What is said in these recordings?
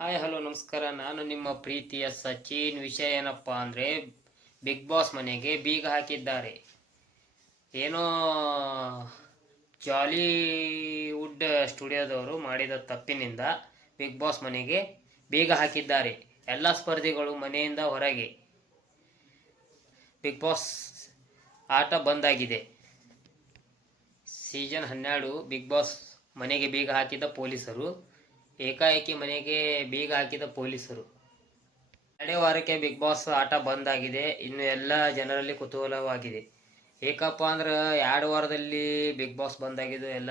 Hi hello ನಮಸ್ಕಾರ. ನಾನು ನಿಮ್ಮ ಪ್ರೀತಿಯ ಸಚಿನ್. ವಿಷಯ ಏನಪ್ಪ ಅಂದರೆ ಬಿಗ್ ಬಾಸ್ ಮನೆಗೆ ಬೀಗ ಹಾಕಿದ್ದಾರೆ. ಏನೋ ಜಾಲಿವುಡ್ ಸ್ಟುಡಿಯೋದವರು ಮಾಡಿದ ತಪ್ಪಿನಿಂದ ಬಿಗ್ ಬಾಸ್ ಮನೆಗೆ ಬೀಗ ಹಾಕಿದ್ದಾರೆ. ಎಲ್ಲ ಸ್ಪರ್ಧಿಗಳು ಮನೆಯಿಂದ ಹೊರಗೆ. ಬಿಗ್ ಬಾಸ್ ಆಟ ಬಂದಾಗಿದೆ. ಸೀಸನ್ ಹನ್ನೆರಡು ಬಿಗ್ ಬಾಸ್ ಮನೆಗೆ ಬೀಗ ಹಾಕಿದ ಪೊಲೀಸರು ಏಕಾಏಕಿ ಮನೆಗೆ ಬೀಗ ಹಾಕಿದ ಪೊಲೀಸರು. ಎರಡೇ ವಾರಕ್ಕೆ ಬಿಗ್ ಬಾಸ್ ಆಟ ಬಂದಾಗಿದೆ ಇನ್ನು ಎಲ್ಲ ಜನರಲ್ಲಿ ಕುತೂಹಲವಾಗಿದೆ. ಏಕಪ್ಪ ಅಂದ್ರೆ ಎರಡು ವಾರದಲ್ಲಿ ಬಿಗ್ ಬಾಸ್ ಬಂದಾಗಿದ್ದು ಎಲ್ಲ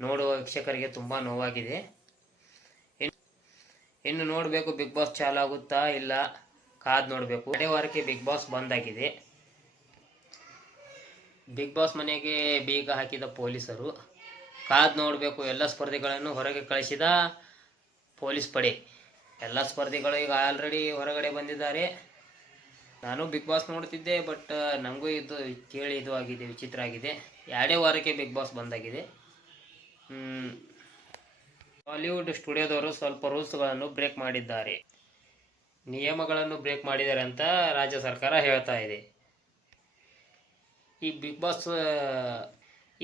ನೋಡುವ ವೀಕ್ಷಕರಿಗೆ ತುಂಬ ನೋವಾಗಿದೆ. ಇನ್ನು ನೋಡಬೇಕು ಬಿಗ್ ಬಾಸ್ ಚಾಲು ಆಗುತ್ತಾ ಇಲ್ಲ ಕಾದ್ ನೋಡಬೇಕು. ಎರಡೇ ವಾರಕ್ಕೆ ಬಿಗ್ ಬಾಸ್ ಬಂದಾಗಿದೆ ಬಿಗ್ ಬಾಸ್ ಮನೆಗೆ ಬೀಗ ಹಾಕಿದ ಪೊಲೀಸರು. ಕಾದ್ ನೋಡಬೇಕು, ಎಲ್ಲ ಸ್ಪರ್ಧಿಗಳನ್ನು ಹೊರಗೆ ಕಳಿಸಿದ ಪೊಲೀಸ್ ಪಡೆ. ಎಲ್ಲ ಸ್ಪರ್ಧಿಗಳು ಈಗ ಆಲ್ರೆಡಿ ಹೊರಗಡೆ ಬಂದಿದ್ದಾರೆ. ನಾನು ಬಿಗ್ ಬಾಸ್ ನೋಡ್ತಿದ್ದೆ ಬಟ್ ನನಗೂ ಇದು ಕೇಳಿ ಇದು ಆಗಿದೆ, ವಿಚಿತ್ರ ಆಗಿದೆ. ಎರಡೇ ವಾರಕ್ಕೆ ಬಿಗ್ ಬಾಸ್ ಬಂದಾಗಿದೆ. ಬಾಲಿವುಡ್ ಸ್ಟುಡಿಯೋದವರು ಸ್ವಲ್ಪ ರೂಲ್ಸ್ಗಳನ್ನು ಬ್ರೇಕ್ ಮಾಡಿದ್ದಾರೆ. ನಿಯಮಗಳನ್ನು ಬ್ರೇಕ್ ಮಾಡಿದ್ದಾರೆ ಅಂತ ರಾಜ್ಯ ಸರ್ಕಾರ ಹೇಳ್ತಾ ಇದೆ. ಈ ಬಿಗ್ ಬಾಸ್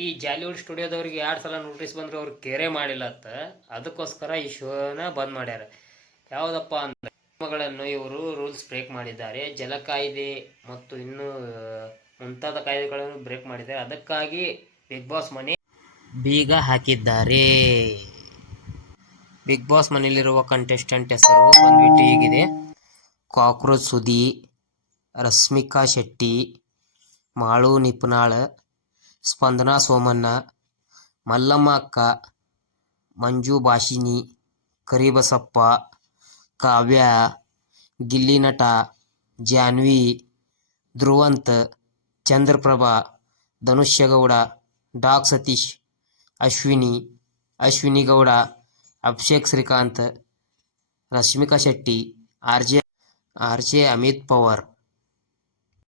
ಈ ಜಾಲಿವುಡ್ ಸ್ಟುಡಿಯೋದವ್ರಿಗೆ ಎರಡು ಸಲ ನೋಟಿಸ್ ಬಂದ್ರೆ ಅವ್ರು ಕೆರೆ ಮಾಡಿಲ್ಲ ಅಂತ, ಅದಕ್ಕೋಸ್ಕರ ಈ ಶೋನ ಬಂದ್ ಮಾಡ್ಯಾರ. ಯಾವುದಪ್ಪ ಅಂದ್ರೆ ನಿಯಮಗಳನ್ನು ಇವರು ರೂಲ್ಸ್ ಬ್ರೇಕ್ ಮಾಡಿದ್ದಾರೆ ಜಲ ಕಾಯ್ದೆ ಮತ್ತು ಇನ್ನೂ ಮುಂತಾದ ಕಾಯ್ದೆಗಳನ್ನು ಬ್ರೇಕ್ ಮಾಡಿದ್ದಾರೆ. ಅದಕ್ಕಾಗಿ ಬಿಗ್ ಬಾಸ್ ಮನೆ ಬೀಗ ಹಾಕಿದ್ದಾರೆ. ಬಿಗ್ ಬಾಸ್ ಮನೆಯಲ್ಲಿರುವ ಕಂಟೆಸ್ಟೆಂಟ್ ಹೆಸರು ಬಂದ್ಬಿಟ್ಟು ಹೀಗಿದೆ. ಕಾಕ್ರೋಚ್ ಸುದಿ ರಶ್ಮಿಕಾ ಶೆಟ್ಟಿ, ಮಾಳು ನಿಪ್ನಾಳ್ ಸ್ಪಂದನಾ ಸೋಮಣ್ಣ, ಮಲ್ಲಮ್ಮ ಅಕ್ಕ, Manju Bhashini Karibasappa, Kavya Gillinata Jahnavi, Dhruvanth, Chandraprabha, Dhanushya Gowda, dog Satish, Ashwini Ashwini Gowda Abhishek Srikanth, Rashmika Shetty, R J R J Amit Pawar.